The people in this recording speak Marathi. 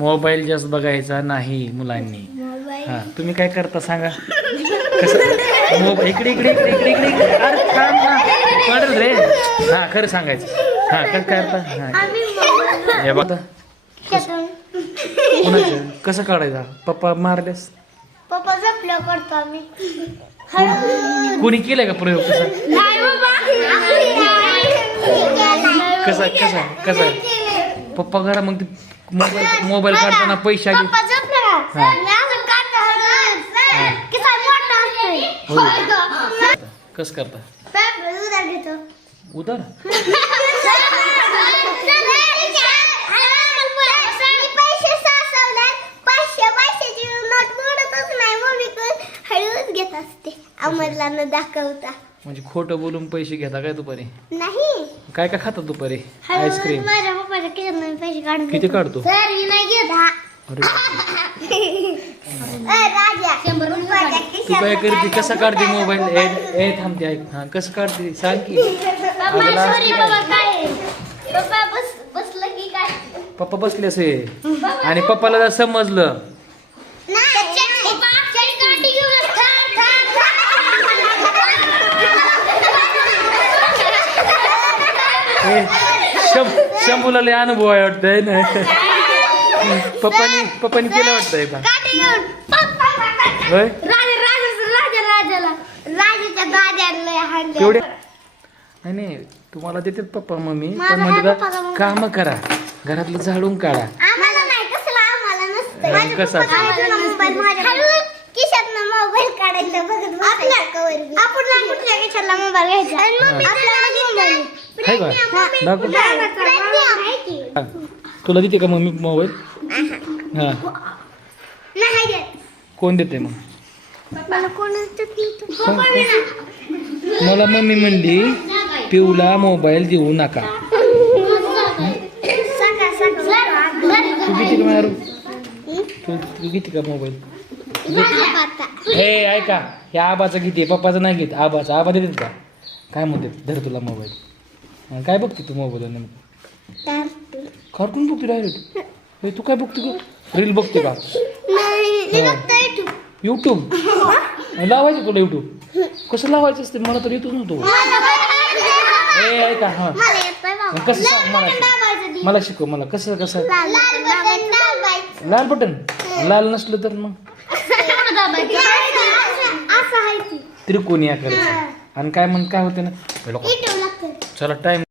मोबाईल जास्त बघायचा नाही मुलांनी. हा तुम्ही काय करता सांगा. कसं मोबाईल इकडे इकडे इकडे इकडे इकडे इकडे अरे थांब ना पडल रे. हा खरं सांगायचं. हा कसं करता. हा हे बघा कुणाचं कसं काढायचा. पप्पा मारलेस. पप्पा जपलं करतो आम्ही. कोणी केलंय का प्रयोग कसा कसा कसा कसा पप्पा करा मग मोबाईल काढताना पैसे आले. कस करता उधार घेत असते आम्हाला न दाखवता. म्हणजे खोटं बोलून पैसे घेता काय दुपारी. नाही काय काय खाता दुपारी. आईस्क्रीम माझ्या पप्पाच्या खिशातून पैसे काढून किती काढतो. सर मी नाही घेत. राजा तू काय करते कसं काढते मोबाईल. ए थांबते ऐक. हा कसं काढते सांग की. पप्पा बसले असे आणि पप्पाला जर समजलं शंभूला लय अनुभव आहे वाटतंय ना. पप्पानी केलं वाटतंय का होय. तेवढे नाही तुम्हाला देतात पप्पा मम्मी पण म्हणजे काम करा घरातलं झाडून काढा. कसं मोबाईल काढायचा तुला देते का मम्मी मोबाईल. हा कोण देते मग. मला मम्मी म्हणली पिऊला मोबाईल देऊ नका. तू किती का मारू तू किती का मोबाईल. हे ऐका ह्या आबाचा किती पप्पाचं नाही घेत. आबा देतात का काय म्हणतात धर तुला मोबाईल. काय बघते तू मोबाईल कार्टून बघते डायरेक्ट. तू काय बघते का रील बघते का. युट्यूब लावायचं तुला युट्यूब कसं लावायचं असते मला तर येतच नव्हतं. हे ऐका हा कसं सांग मला शिकव मला कसं कसं. लाल बटन लाल नसलं तर मग त्रिकोणी आकार आणि काय होते ना. चला टाइम